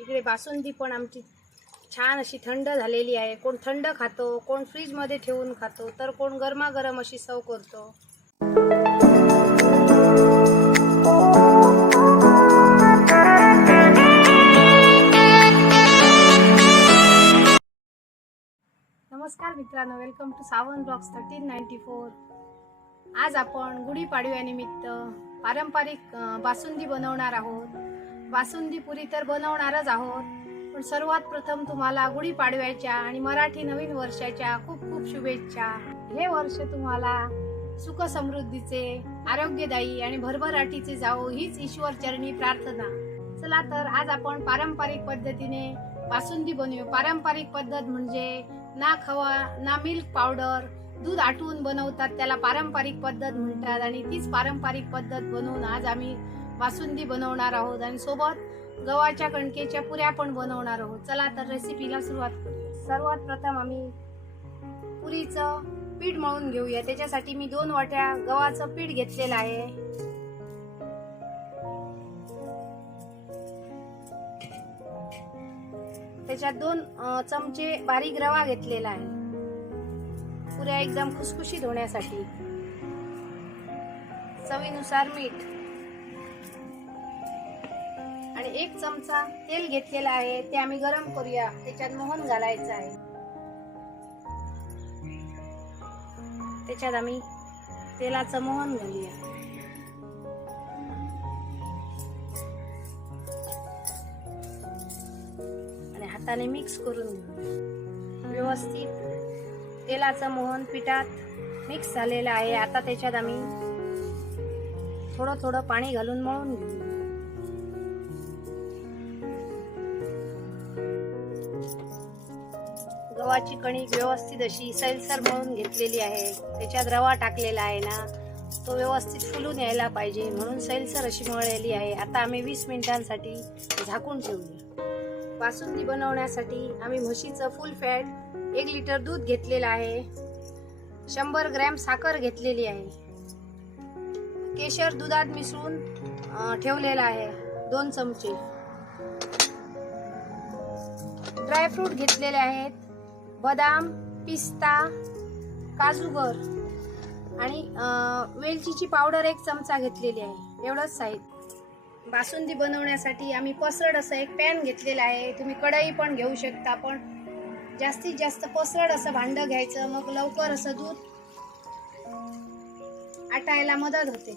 इकडे बासुंदी पण आमची छान अशी थंड झालेली आहे. कोण थंड खातो कोण फ्रीजमध्ये ठेवून खातो तर कोण गरमागरम अशी सव करतो. नमस्कार मित्रांनो welcome to Sawan blogs thirteen ninety four आज आपण गुढीपाडव्यानिमित्त पारंपरिक बासुंदी बनवणार आहोत. बासुंदी पुरी तर बनवणारच आहोत. पण सर्वात प्रथम तुम्हाला गुढीपाडव्याच्या आणि मराठी नवीन वर्षाच्या खूप खूप शुभेच्छा. हे वर्ष तुम्हाला सुख समृद्धीचे आरोग्यदायी आणि भरभराटीचे जावो हीच ईश्वर चरणी प्रार्थना. चला तर आज आपण पारंपरिक पद्धतीने बासुंदी बनवू. पारंपरिक पद्धत म्हणजे ना खवा ना मिल्क पावडर दूध आटवून बनवतात त्याला पारंपरिक पद्धत म्हणतात आणि तीच पारंपरिक पद्धत बनवून आज आम्ही बासुंदी बनवणार आहोत आणि सोबत गव्हाच्या कणकेच्या पुऱ्या पण बनवणार आहोत. चला तर रेसिपीला सुरुवात करू सर्वात प्रथम आम्ही पुरीचं पीठ मळून घेऊया. त्याच्यासाठी मी दोन वाट्या गव्हाचं पीठ घेतलेलं आहे. त्याच्यात दोन चमचे बारीक रवा घेतलेला आहे. पुऱ्या एकदम खुसखुशीत होण्यासाठी. चवीनुसार मीठ. एक चमचा तेल घेतलेला आहे ते आम्ही गरम करूया. त्याच्यात मोहन घालायचं आहे. त्याच्यात आम्ही तेलाचं मोहन घालूया. आणि हाताने मिक्स करून घेऊ. व्यवस्थित तेलाचं मोहन पिठात मिक्स झालेलं आहे. आता त्याच्यात आम्ही थोडं थोडं पाणी घालून मळून घेऊ. गव्हाची कणिक व्यवस्थित अशी सैलसर मळून घेतलेली आहे. त्याच्यात रवा टाकलेला आहे ना तो व्यवस्थित फुलून यायला पाहिजे म्हणून सैलसर अशी मळलेली आहे. आता आम्ही वीस मिनिटांसाठी झाकून ठेवली बासुंदी बनवण्यासाठी आम्ही म्हशीचं फुल फॅट एक लिटर दूध घेतलेलं आहे. शंभर ग्रॅम साखर घेतलेली आहे. केशर दुधात मिसळून ठेवलेलं ठेवलेला आहे. दोन चमचे. ड्रायफ्रूट घेतलेले आहेत. बदाम पिस्ता काजूगर आणि वेलचीची पावडर एक चमचा घेतलेली आहे. एवढंच साहित्य. बासुंदी बनवण्यासाठी आम्ही पसरड असं एक पॅन घेतलेला आहे. तुम्ही कढई पण घेऊ शकता पण जास्तीत जास्त पसरड असं भांडं घ्यायचं मग लवकर असं दूध आटायला मदत होते.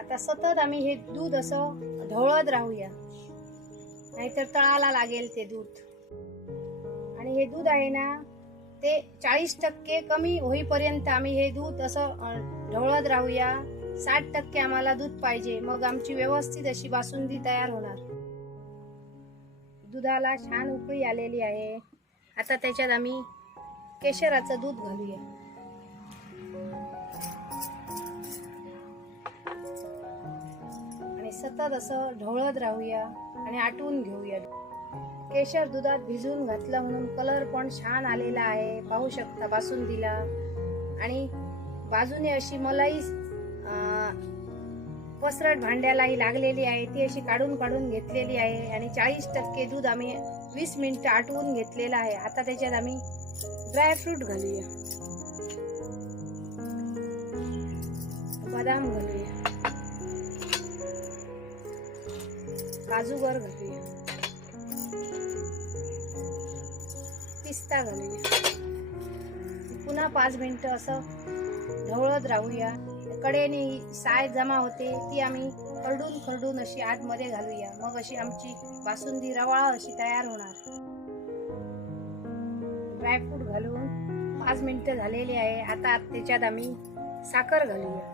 आता सतत आम्ही हे दूध असं ढवळत राहूया. नाहीतर तळाला लागेल ते दूध. आणि हे दूध आहे ना ते चाळीस टक्के कमी होईपर्यंत आम्ही हे दूध असं ढवळत राहूया. साठ टक्के आम्हाला दूध पाहिजे. मग आमची व्यवस्थित अशी बासुंदी तयार होणार. दुधाला छान उकळी आलेली आहे. आता त्याच्यात आम्ही केशराचं दूध घालूया. सतत असं ढवळत राहूया आणि आटवून घेऊया. केशर दुधात भिजवून घातलं म्हणून कलर पण छान आलेला आहे. पाहू शकता बासुंदीला. आणि बाजूने अशी मलाई अं, पसरट भांड्यालाही लागलेली आहे. ती अशी काढून काढून घेतलेली आहे. आणि चाळीस टक्के दूध आम्ही वीस मिनिटं आटवून घेतलेलं आहे. आता त्याच्यात आम्ही ड्रायफ्रूट घालूया. बदाम घालूया. काजूगर घालूया पिस्ता घालूया पुन्हा पाच मिनटं असं ढवळत राहूया. कडेने साय जमा होते ती आम्ही खरडून खरडून अशी आतमध्ये घालूया. मग अशी आमची बासुंदी रवाळ अशी तयार होणार. ड्रायफ्रूट घालून पाच मिनिटं झालेली आहे. आता त्याच्यात आम्ही साखर घालूया.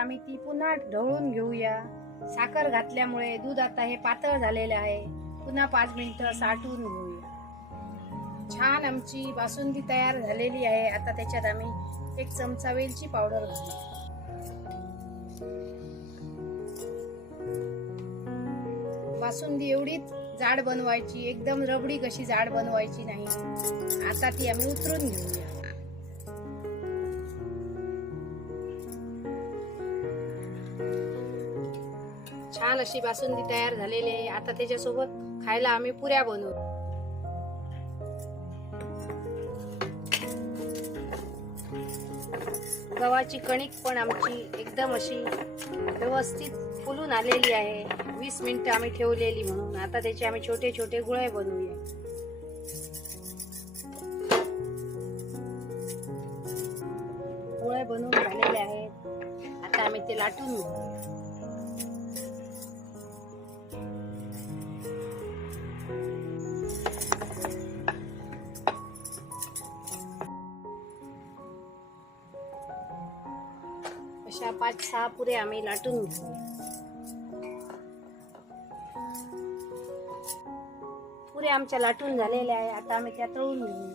आम्ही ती पुन्हा ढवळून घेऊया. साखर घातल्यामुळे दूध आता हे पातळ झालेलं आहे. पुन्हा पाच मिनिटं साठवून घेऊया. छान आमची बासुंदी तयार झालेली आहे. आता त्याच्यात आम्ही एक चमचा वेलची पावडर घालू. बासुंदी एवढीच जाड बनवायची एकदम रबडी कशी जाड बनवायची नाही. आता ती आम्ही उतरून घेऊया. छान अशी बासुंदी तयार झालेली आहे. आता त्याच्यासोबत खायला आम्ही पुऱ्या बनवू. गव्हाची कणिक पण आमची एकदम अशी व्यवस्थित फुलून आलेली आहे. वीस मिनिटं आम्ही ठेवलेली म्हणून. आता त्याचे आम्ही छोटे छोटे गुळे बनवूया. गुळे बनवून झालेले आहेत. आता आम्ही ते लाटून घेऊ. पाच सहा पुरे आम्ही लाटून घेऊ. पुरे आमच्या लाटून झालेल्या आहे आता आम्ही त्या तळून घेऊ.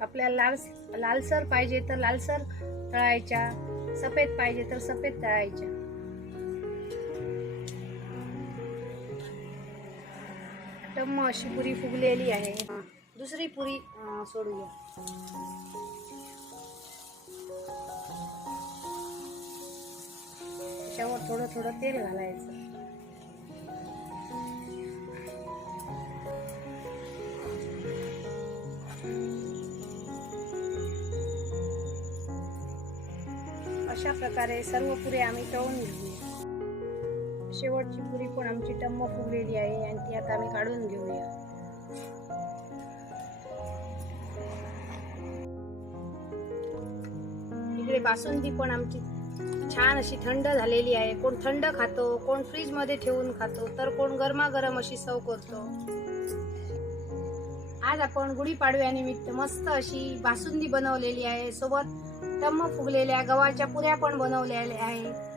आपल्याला लाल लालसर पाहिजे तर लालसर तळायच्या सफेद पाहिजे तर सफेद तळायच्या. टम्म अशी पुरी फुगलेली आहे. दुसरी पुरी सोडूया त्याच्यावर थोडं थोडं तेल घालायचं. अशा प्रकारे सर्व पुरे आम्ही तळून घेऊ शेवटची पुरी पण आमची टम्म फुगलेली आहे आणि ती आता आम्ही काढून घेऊया. इकडे बासुंदी पण आमची छान अशी थंड झालेली आहे. कोण थंड खातो कोण फ्रीजमध्ये ठेवून खातो तर कोण गरमागरम अशी सव करतो. आज आपण गुढीपाडव्यानिमित्त मस्त अशी बासुंदी बनवलेली आहे. सोबत टम्म फुगलेल्या गव्हाच्या पुऱ्या पण बनवलेल्या आहेत.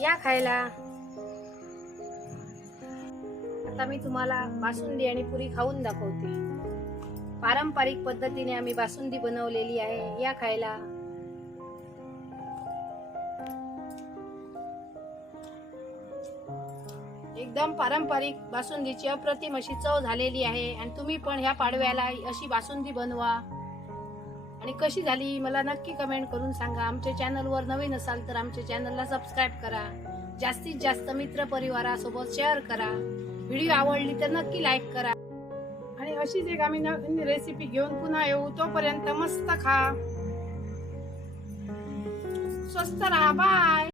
या खायला. आता मी तुम्हाला बासुंदी आणि पुरी खाऊन दाखवते. पारंपरिक पद्धतीने आम्ही बासुंदी बनवलेली आहे. या खायला. एकदम पारंपरिक बासुंदीची अप्रतिम अशी चव झालेली आहे. आणि तुम्ही पण ह्या पाडव्याला अशी बासुंदी बनवा. आणि कशी झाली मला नक्की कमेंट करून सांगा. आमच्या चॅनलवर नवीन असाल तर आमच्या चॅनलला सबस्क्राईब करा. जास्तीत जास्त मित्र परिवारासोबत शेअर करा. व्हिडिओ आवडली तर नक्की लाईक करा. आणि अशीच एक आम्ही नवीन रेसिपी घेऊन पुन्हा येऊ. तोपर्यंत मस्त खा. स्वस्त राहा. बाय